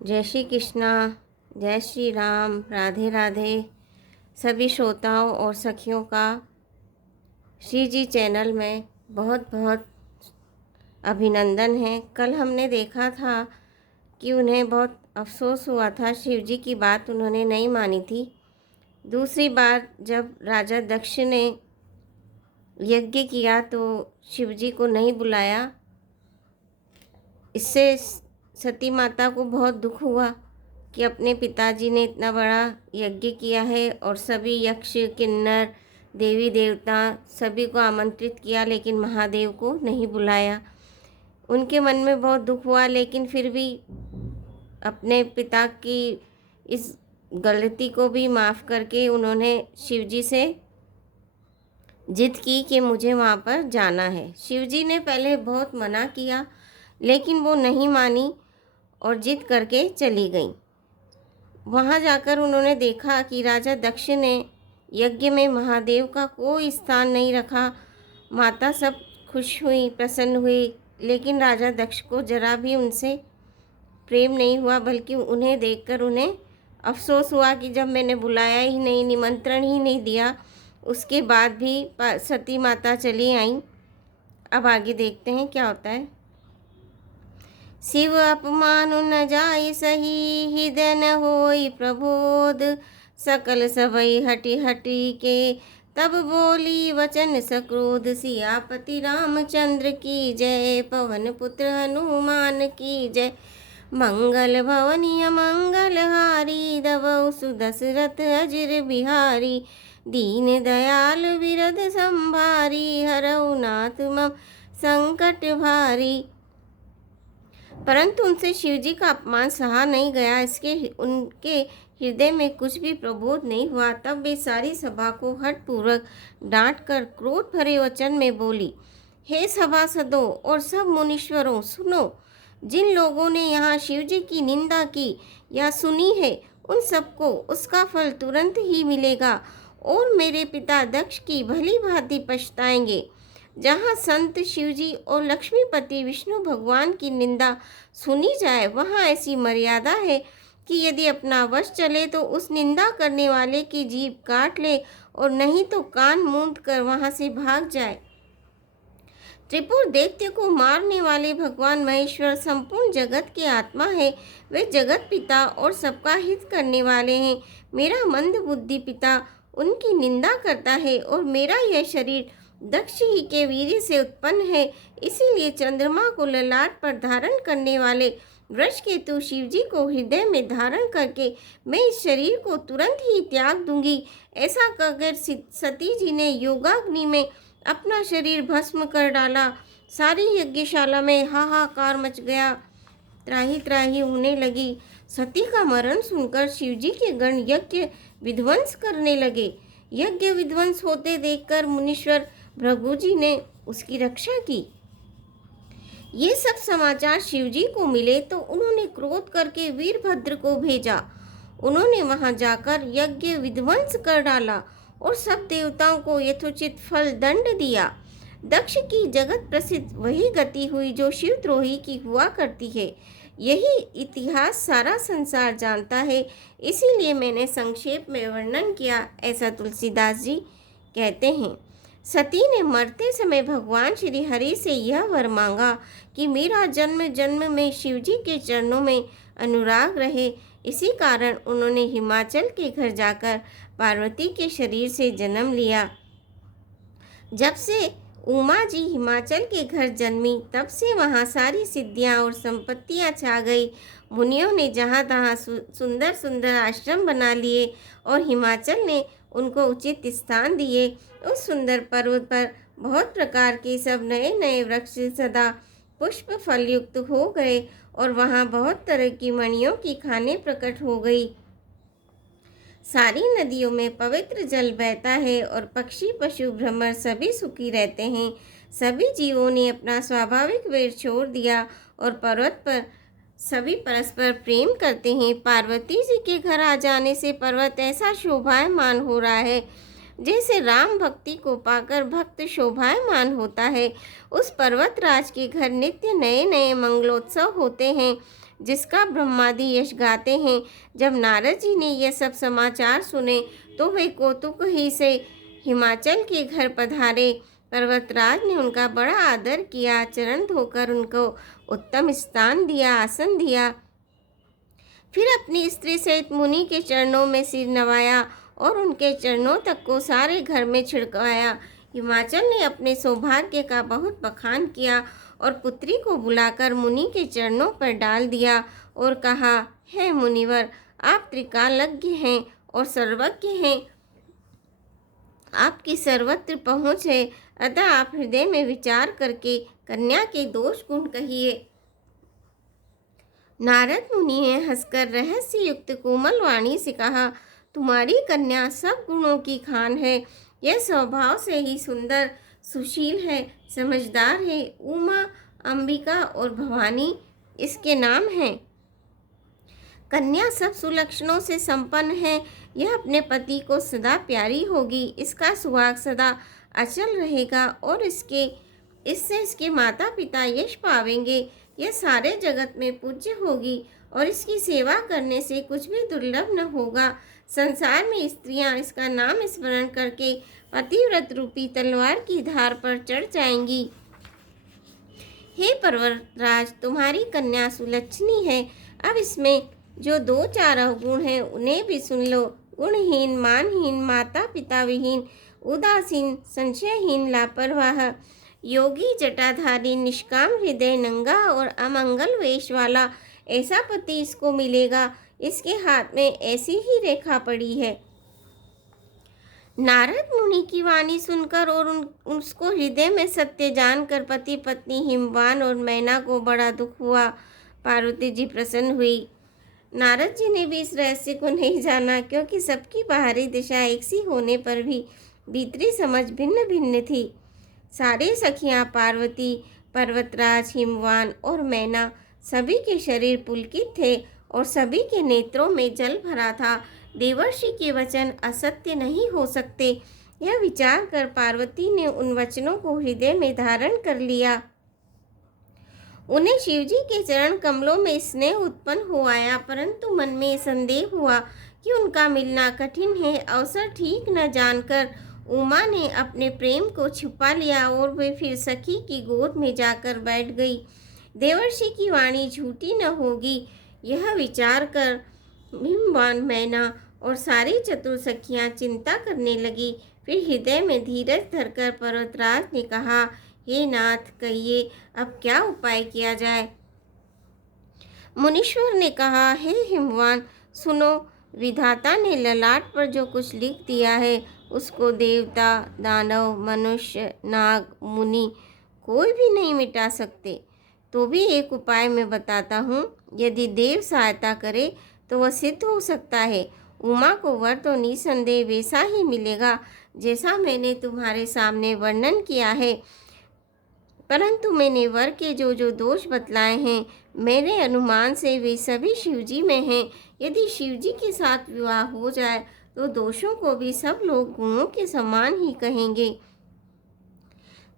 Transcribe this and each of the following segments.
जय श्री कृष्णा, जय श्री राम, राधे राधे। सभी श्रोताओं और सखियों का श्री जी चैनल में बहुत बहुत अभिनंदन है। कल हमने देखा था कि उन्हें बहुत अफसोस हुआ था, शिव जी की बात उन्होंने नहीं मानी थी। दूसरी बार जब राजा दक्ष ने यज्ञ किया तो शिव जी को नहीं बुलाया। इससे सती माता को बहुत दुख हुआ कि अपने पिताजी ने इतना बड़ा यज्ञ किया है और सभी यक्ष, किन्नर, देवी देवता सभी को आमंत्रित किया, लेकिन महादेव को नहीं बुलाया। उनके मन में बहुत दुख हुआ, लेकिन फिर भी अपने पिता की इस गलती को भी माफ़ करके उन्होंने शिवजी से जिद की कि मुझे वहाँ पर जाना है। शिवजी ने पहले बहुत मना किया, लेकिन वो नहीं मानी और जिद करके चली गई। वहाँ जाकर उन्होंने देखा कि राजा दक्ष ने यज्ञ में महादेव का कोई स्थान नहीं रखा। माता सब खुश हुई, प्रसन्न हुई, लेकिन राजा दक्ष को जरा भी उनसे प्रेम नहीं हुआ, बल्कि उन्हें देखकर उन्हें अफसोस हुआ कि जब मैंने बुलाया ही नहीं, निमंत्रण ही नहीं दिया, उसके बाद भी सती माता चली आई। अब आगे देखते हैं क्या होता है। शिव अपमानु न जाय सही, हृदय न होई प्रबोध, सकल सबई हटि हटि के, तब बोली वचन सक्रोध, सियापति रामचंद्र की जय, पवन पुत्र हनुमान की जय, मंगल भवनीय मंगल हारी, दवौ सुदशरथ अजिर बिहारी, दीन दयाल विरद संभारी, हरौ नाथ मम संकट भारी। परंतु उनसे शिवजी का अपमान सहा नहीं गया। इसके उनके हृदय में कुछ भी प्रबोध नहीं हुआ। तब वे सारी सभा को हठपूर्वक डांट कर क्रोध भरे वचन में बोली, हे सभासदों और सब मुनीश्वरों, सुनो। जिन लोगों ने यहाँ शिवजी की निंदा की या सुनी है, उन सबको उसका फल तुरंत ही मिलेगा और मेरे पिता दक्ष की भली भांति पछताएंगे। जहाँ संत शिवजी और लक्ष्मीपति विष्णु भगवान की निंदा सुनी जाए, वहाँ ऐसी मर्यादा है कि यदि अपना वश चले तो उस निंदा करने वाले की जीभ काट ले, और नहीं तो कान मूंद कर वहाँ से भाग जाए। त्रिपुर दैत्य को मारने वाले भगवान महेश्वर संपूर्ण जगत के आत्मा है। वे जगत पिता और सबका हित करने वाले हैं। मेरा मंद बुद्धि पिता उनकी निंदा करता है और मेरा यह शरीर दक्ष ही के वीर्य से उत्पन्न है। इसीलिए चंद्रमा को ललाट पर धारण करने वाले वृषकेतु शिवजी को हृदय में धारण करके मैं इस शरीर को तुरंत ही त्याग दूंगी। ऐसा कहकर सती जी ने योगाग्नि में अपना शरीर भस्म कर डाला। सारी यज्ञशाला में हाहाकार मच गया, त्राही त्राही होने लगी। सती का मरण सुनकर शिवजी के गण यज्ञ विध्वंस करने लगे। यज्ञ विध्वंस होते देखकर मुनीश्वर भृगु जी ने उसकी रक्षा की। ये सब समाचार शिवजी को मिले तो उन्होंने क्रोध करके वीरभद्र को भेजा। उन्होंने वहां जाकर यज्ञ विध्वंस कर डाला और सब देवताओं को यथोचित फल दंड दिया। दक्ष की जगत प्रसिद्ध वही गति हुई जो शिवद्रोही की हुआ करती है। यही इतिहास सारा संसार जानता है, इसीलिए मैंने संक्षेप में वर्णन किया, ऐसा तुलसीदास जी कहते हैं। सती ने मरते समय भगवान श्री हरि से यह वर मांगा कि मेरा जन्म जन्म में शिवजी के चरणों में अनुराग रहे। इसी कारण उन्होंने हिमाचल के घर जाकर पार्वती के शरीर से जन्म लिया। जब से उमा जी हिमाचल के घर जन्मी, तब से वहाँ सारी सिद्धियाँ और संपत्तियाँ छा गई। मुनियों ने जहाँ तहाँ सुंदर सुंदर आश्रम बना लिए और हिमाचल ने उनको उचित स्थान दिए। उस सुंदर पर्वत पर बहुत प्रकार के सब नए नए वृक्ष सदा पुष्प फल युक्त हो गए और वहाँ बहुत तरह की मणियों की खानें प्रकट हो गई। सारी नदियों में पवित्र जल बहता है और पक्षी पशु भ्रमर सभी सुखी रहते हैं। सभी जीवों ने अपना स्वाभाविक वैर छोड़ दिया और पर्वत पर सभी परस्पर प्रेम करते हैं। पार्वती जी के घर आ जाने से पर्वत ऐसा शोभायमान हो रहा है जैसे राम भक्ति को पाकर भक्त शोभायमान होता है। उस पर्वतराज के घर नित्य नए नए मंगलोत्सव होते हैं। जिसका ब्रह्मादि यश गाते हैं। जब नारद जी ने यह सब समाचार सुने तो वे कौतूक ही से हिमाचल के घर पधारे। पर्वतराज ने उनका बड़ा आदर किया, चरण धोकर उनको उत्तम स्थान दिया, आसन दिया। फिर अपनी स्त्री सहित मुनि के चरणों में सिर नवाया और उनके चरणों तक को सारे घर में छिड़कवाया। हिमाचल ने अपने सौभाग्य का बहुत बखान किया और पुत्री को बुलाकर मुनि के चरणों पर डाल दिया और कहा, हे मुनिवर, आप त्रिकालज्ञ हैं और सर्वज्ञ हैं, आपकी सर्वत्र पहुँच है, अतः आप हृदय में विचार करके कन्या के दोष गुण कहिए। नारद मुनि ने हंसकर रहस्य युक्त कोमल वाणी से कहा, तुम्हारी कन्या सब गुणों की खान है। यह स्वभाव से ही सुंदर, सुशील है, समझदार है। उमा, अंबिका और भवानी इसके नाम हैं। कन्या सब सुलक्षणों से संपन्न है। यह अपने पति को सदा प्यारी होगी, इसका सुहाग सदा अचल रहेगा और इससे इसके माता पिता यश पावेंगे। यह सारे जगत में पूज्य होगी और इसकी सेवा करने से कुछ भी दुर्लभ न होगा। संसार में स्त्रियां इसका नाम स्मरण करके पतिव्रत रूपी तलवार की धार पर चढ़ जाएंगी। हे पर्वतराज, तुम्हारी कन्या सुलक्षणी है। अब इसमें जो 2-4 अवगुण हैं उन्हें भी सुन लो। गुणहीन, मानहीन, माता पिता विहीन, उदासीन, संशयहीन, लापरवाह, योगी, जटाधारी, निष्काम हृदय, नंगा और अमंगल वेश वाला ऐसा पति इसको मिलेगा। इसके हाथ में ऐसी ही रेखा पड़ी है। नारद मुनि की वाणी सुनकर और उसको हृदय में सत्य जानकर पति पत्नी हिमवान और मैना को बड़ा दुख हुआ। पार्वती जी प्रसन्न हुई। नारद जी ने भी इस रहस्य को नहीं जाना, क्योंकि सबकी बाहरी दिशा एक सी होने पर भी भीतरी समझ भिन्न भिन्न थी। सारी सखियां पार्वती, पर्वतराज, हिमवान और मैना सभी के शरीर पुलकित थे और सभी के नेत्रों में जल भरा था। देवर्षि के वचन असत्य नहीं हो सकते, यह विचार कर पार्वती ने उन वचनों को हृदय में धारण कर लिया। उन्हें शिवजी के चरण कमलों में स्नेह उत्पन्न हो आया, परंतु मन में संदेह हुआ कि उनका मिलना कठिन है। अवसर ठीक न जानकर उमा ने अपने प्रेम को छुपा लिया और वे फिर सखी की गोद में जाकर बैठ गई। देवर्षि की वाणी झूठी न होगी, यह विचार कर हिमवान, मैना और सारी चतुर सखियां चिंता करने लगी। फिर हृदय में धीरज धरकर पर्वतराज ने कहा, हे नाथ, कहिए अब क्या उपाय किया जाए। मुनीश्वर ने कहा, हे हिमवान, सुनो, विधाता ने ललाट पर जो कुछ लिख दिया है उसको देवता, दानव, मनुष्य, नाग, मुनि कोई भी नहीं मिटा सकते। तो भी एक उपाय मैं बताता हूँ, यदि देव सहायता करे तो वह सिद्ध हो सकता है। उमा को वर तो निसंदेह वैसा ही मिलेगा जैसा मैंने तुम्हारे सामने वर्णन किया है, परंतु मैंने वर के जो जो दोष बतलाए हैं, मेरे अनुमान से वे सभी शिवजी में हैं। यदि शिवजी के साथ विवाह हो जाए तो दोषों को भी सब लोग गुणों के समान ही कहेंगे।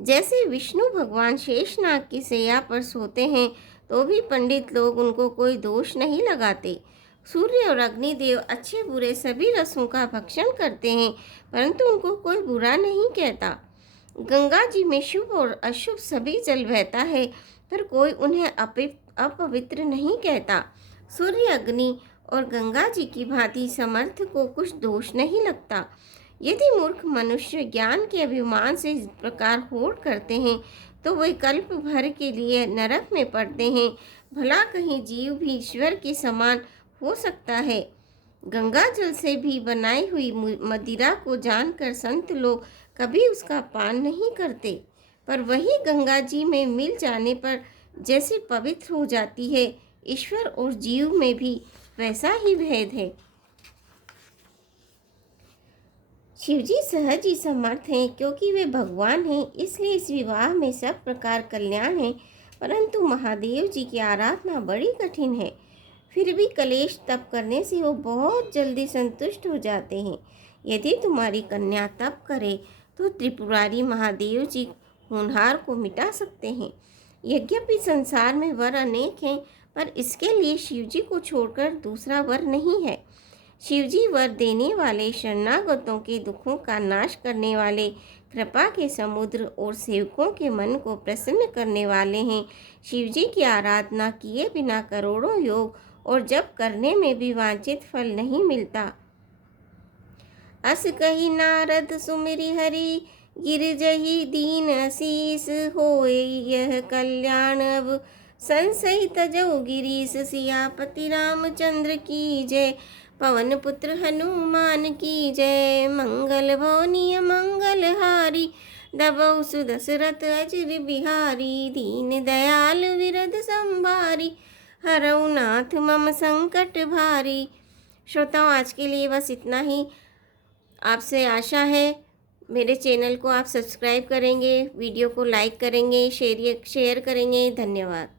जैसे विष्णु भगवान शेषनाग की शैया पर सोते हैं तो भी पंडित लोग उनको कोई दोष नहीं लगाते। सूर्य और अग्निदेव अच्छे बुरे सभी रसों का भक्षण करते हैं, परंतु उनको कोई बुरा नहीं कहता। गंगा जी में शुभ और अशुभ सभी जल बहता है, पर कोई उन्हें अपवित्र नहीं कहता। सूर्य, अग्नि और गंगा जी की भांति समर्थ को कुछ दोष नहीं लगता। यदि मूर्ख मनुष्य ज्ञान के अभिमान से इस प्रकार होड़ करते हैं तो वे कल्प भर के लिए नरक में पड़ते हैं। भला कहीं जीव भी ईश्वर के समान हो सकता है। गंगा जल से भी बनाई हुई मदिरा को जानकर संत लोग कभी उसका पान नहीं करते, पर वही गंगा जी में मिल जाने पर जैसे पवित्र हो जाती है, ईश्वर और जीव में भी वैसा ही भेद है। शिवजी सहज ही समर्थ हैं, क्योंकि वे भगवान हैं, इसलिए इस विवाह में सब प्रकार कल्याण है। परंतु महादेव जी की आराधना बड़ी कठिन है। फिर भी कलेश तप करने से वो बहुत जल्दी संतुष्ट हो जाते हैं। यदि तुम्हारी कन्या तप करे तो त्रिपुरारी महादेव जी होनहार को मिटा सकते हैं। यद्यपि संसार में वर अनेक हैं, पर इसके लिए शिवजी को छोड़कर दूसरा वर नहीं है। शिवजी वर देने वाले, शरणागतों के दुखों का नाश करने वाले, कृपा के समुद्र और सेवकों के मन को प्रसन्न करने वाले हैं। शिवजी की आराधना किए बिना करोड़ों योग और जप करने में भी वांछित फल नहीं मिलता। अस कही नारद सुमिरि हरि, गिरजहि दीन असीस, होए यह कल्याण अब संशय तजौ गिरीश। सियापति रामचंद्र की जय, पवन पुत्र हनुमान की जय। मंगल भवनीय मंगलहारी, दबौ सुदशरथ अजर बिहारी। दीन दयाल विरद संभारी, हरौ नाथ मम संकट भारी। श्रोताओं, आज के लिए बस इतना ही। आपसे आशा है मेरे चैनल को आप सब्सक्राइब करेंगे, वीडियो को लाइक करेंगे, शेयर करेंगे। धन्यवाद।